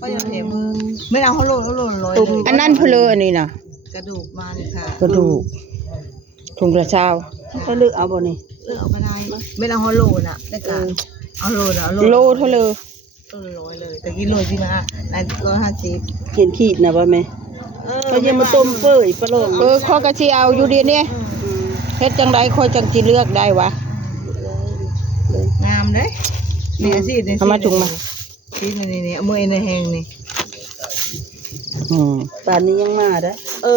ก็ยังเห็นมือไม่เอาเขาโลร้อย อันนั้นเพลออันนี้น่ะ กระดูกมันค่ะ กระดูกถุงกระเช้าเขาเลือกเอาบ่นี่ เอาก็ได้ไม่เอาเขาโลน่ะได้กันเอาโลน่ะ โลเท่าเลย ร้อยเลยแต่กิโลที่นะใน150เห็นขีดนะบ่แม่เขายังมาต้มเปื่อยปลาโลงข้อกระชีเอาอยู่ดีนี่เฮ็ดจังไดค่อยจังสิเลือกได้วะ งามเด้เนี่ยสิเนี่ย เอามาถุงมา สินี่เอามือในแหงนี่ ป่านนี้ยังมาเด้อ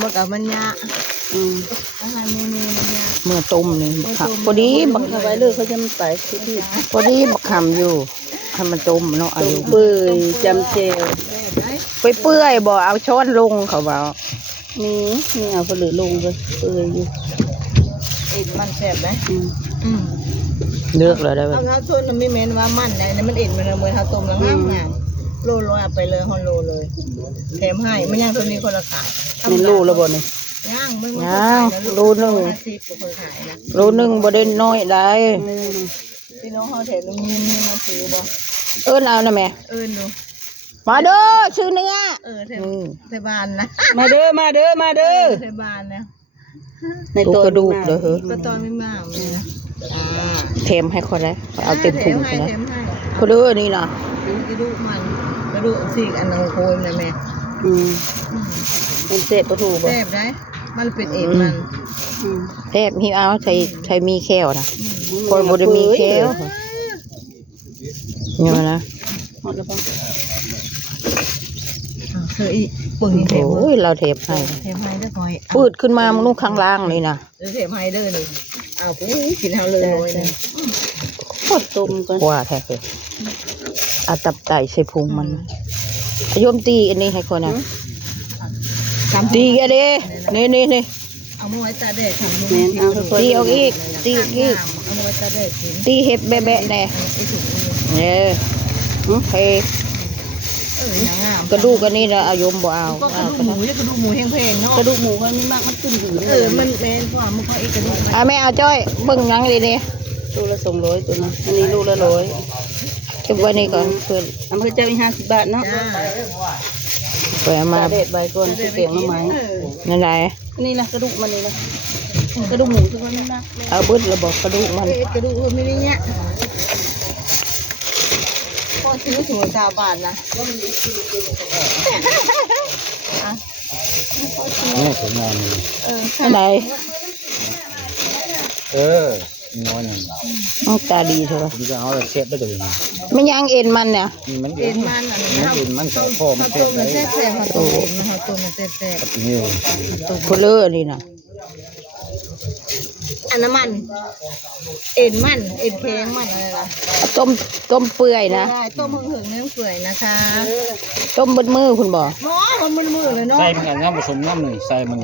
มันกับมันยะอาหารเมนูเนี่ย เมื่อต้มนี่บักขับพอดีบักเอาไว้เลยเขาจะมันไปที่พอดีบักคำอยู่ให้มันต้มเนาะอายุเปื่อยจำเจลไปเปื่อยบ่เอาช้อนลงเขาบอกนี่เอาผลึกลงไปเปื่อยอยู่ มันแซ่บไหมเลือกเลยได้ไหม ข้าวต้มไม่เม้นว่ามันนะมันเอ็นมันเหมือนข้าวต้มแล้วงามโลไปเลยฮอนโลเลยแถมให้ไม่ย่างตัวนี้คนละขายมันรูแล้วบ่นี่ย่างมันรูนึงรูนึงบ่ได้น้อยได้พี่น้องเขาแถมมีมาซื้อบ่เอานะแม่ดูมาเด้อซื้อเนื้อไทยบ้านนะมาเด้อไทยบ้านนะในตัวกระดูกเด้อก็ตอนไม่มาเลยนะเทมให้คนได้เอาเต็มถุงเลยเขาดูนี่นะกระดูกมันกระดูกสี่อันนั้นโคมนะแม่เป็นเศษประตูป่ะแทบได้มันเป็นเอ็นมันแทบหิวเอาใช้มีแควนะคนบริมีแควเนี่ยนะหมดแล้วป่ะเคยปึ่งเทม โอ้ยเราเทปให้ได้คอยปืดขึ้นมามันนุ่งข้างล่างเลยนะเทปให้เด้อเลยเอาปุ๊บกินเอาเลยเลยโคตรตุ่มกันว่าแท้เลยอาตับไตใส่พุงมันโยมตีอันนี้ให้คนนะตีกันดินี่เอามาไว้ตาแดดทำตีออกอีกเอามาไว้ตาแดดตีเห็บแบะแน่เฮ้กระดูกกันนี่นะอายุมบ่เอากระดูกหมูแพงๆเนาะกระดูกหมูเขานี่มากมันขึ้นอยู่มันแพงกว่ามันก็อีกกระดูกแม่เอาจ้อยเบิ่งยังดีนี่ลูกละ200ตัวนะอันนี้ลูกละ100เก็บไว้นี่ก่อนเพื่อนอำเภอเจ้าอี50 บาทเนาะไปเอามาเด็ดใบก่อนเสียงละไม้นั่นไหนนี่นะกระดูกมันนี่นะกระดูกหมูทุกคนนี่นะเอาบึ้ดระบอกกระดูกมันกระดูกไม่ได้เนี้ยพอซื้อถั่ว3 บาทนะนี่ผลงานอะไรน้อยหนึ่งตาดีใช่ป่ะที่จะเอาเสียบได้ตัวนี้ไม่ยังเอ็นมันเนี่ยมันเอ็นมันแต่คอมันเสียบได้ตัวมันเสียบนี่เพลอนี่นะอันน้ำมันเอ็นแข็งมันอะไรล่ะต้มเปื่อยนะต้มหึงเนื้อเปื่อยนะคะต้มบดมือคุณบอกมันมือเลยเนาะใส่มันน้ำผสมน้ำหนึ่งใส่มัน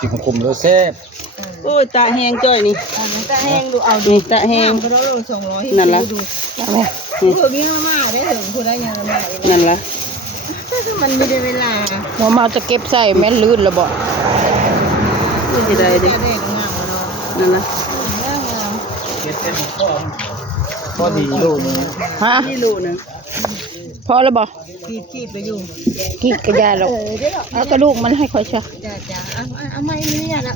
ติดคุมแล้วแซ่บโอ้ยตาแห้งจ้อยนี่ตาแห้งดูเอาดูตาแห้งก็ได้200นั่นละดูตัวนี้มาได้ถึงคุณได้ยังมานั่นละมันไม่ได้เวลาหัวมาจะเก็บใส่แม่นลื่นระเบาะไม่ได้ดินั่นละพอดีลูกนึงลูกนึงพอแล้วบ่กีดไปอยู่กีดกระยาหรอกเอากระดูกมันให้ค่อยเชียวจ้าเอาไม่นี่นะ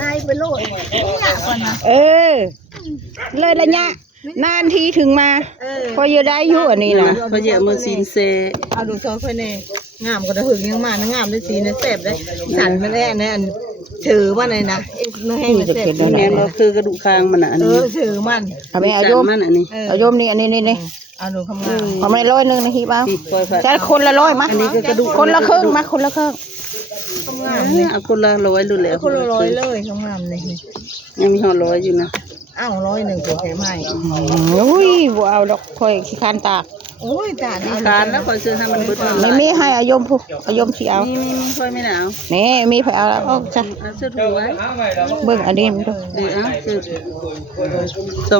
ให้ไปโลดเลยละเนี่ยนานทีถึงมาพออยู่ได้อยู่อันนี้นะพอเยอะมือซีนเซเอาดูซอยคนนี้งามก็จะหึงยังมางามได้สีนะแซ่บได้สั่นไม่ได้เนี่ยถือว่าไหนนะแห้งเสร็จแล้วเนี่ยคือกระดูกคางมันอ่ะอันนี้ถือมันเอาไปเอาโยมมันอันนี้เอาโยมนี่อันนี้เอาดูคำงามเอาไม่100นะฮิบ้าจะคนละ100มั้ยคนละครึ่งมั้ยคนละครึ่งคำงามเอาคนละ100รุ่นแล้วคนละ100เลยคำงามนี่ยังมีห่อ100อยู่นะอ้าว100ตัวแถมให้อุ้ยบ่เอาดอกค่อยขี้คานตากโอ้ยตาขี้คานแล้วค่อยซื้อให้มันเบิดไม่มีให้อายมผู้อายมสิเอามีค่อยไม่หนาวนี่มีไปเอาแล้วจ้ะซื้อถูกไว้เบิ่งอันนี้มันดู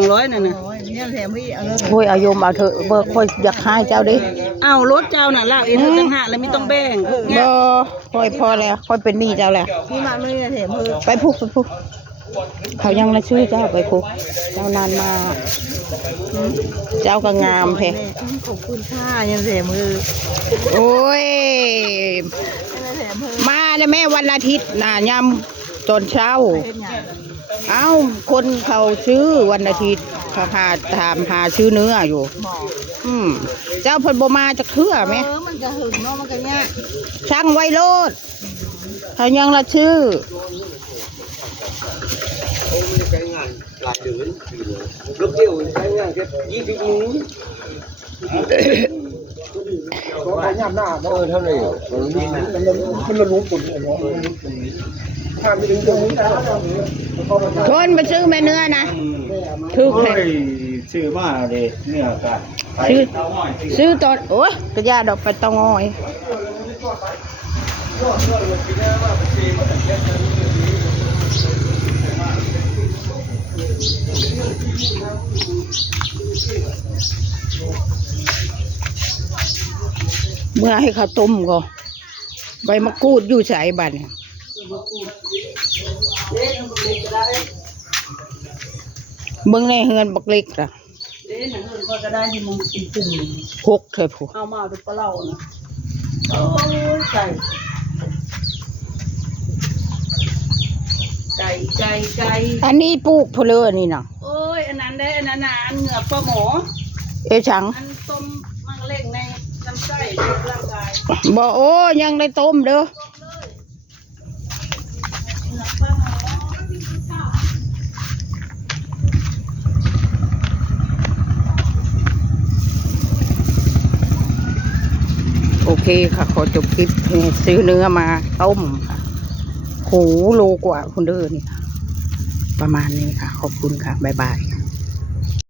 200นั่นน่ะเนี่ยแถมพี่เอาเลยโอ้ยอายมเอาเถอะเบิ่งค่อยอยากให้เจ้าดิเอารถเจ้าน่ะลากเองต่างหากแล้วไม่ต้องแบ่งบ่ค่อยพอแล้วค่อยเป็นหนี้เจ้าแล้วพี่มาไม่ได้แถมมือไปผู้ เขายังละชื่อเจ้าไปคุกเจ้านานมาเจ้าก็งามแท้ ขอบคุณค่ะยังแถมมือ โอ้ย ยังแถมมือ มาเลยแม่วันอาทิตย์น่ะยำตอนเช้า เฮ็ดหยัง เอ้าคนเขาซื้อวันอาทิตย์เขาหาถามหาซื้อเนื้ออยู่ หมอ เจ้าเพิ่นบ่มาจะเทื่อไหม มันจะหึงเนาะมันก็ยาก ช่างไว้โลดเขายังละชื่อ ใช้งานหลายเดือนรถเดียวใช้งานแค่20 มื้อก็พยายามหน้าเท่าไหร่มันรู้ผลเนาะถ้าไม่ถึงตรงนี้แล้ว คนมาซื้อแม่เนื้อนะถูกเลย ชื่อมาเลยเนี่ยกัน ซื้อตอนโอ้ยกระยาดอกไปตองอยเมื่อให้เขาต้มก็ใบมะกรูดอยู่ใส่บันเบิ่งในเฮือนบักเล็กล่ะ เด้หนังเงินก็จะได้ที่มึงกินตึง หกเถอะผู้ เอามาดูปลาเล่านะโอ้ยไก่ไก่ อันนี้ปลูกเพลือนี่นะ โอ้ยอันนั้นได้อันนั้นอันเหงือกปลาหมอ เอชัง อันต้มมังเล่งในลำไส้ในร่างกาย บ่โอ้ยังได้ต้มเด้อโอเคค่ะขอจบคลิปซื้อเนื้อมาต้มค่ะโหโลกว่าคุณเด้อนี่ค่ะประมาณนี้ค่ะ ขอบคุณค่ะ บ๊ายบาย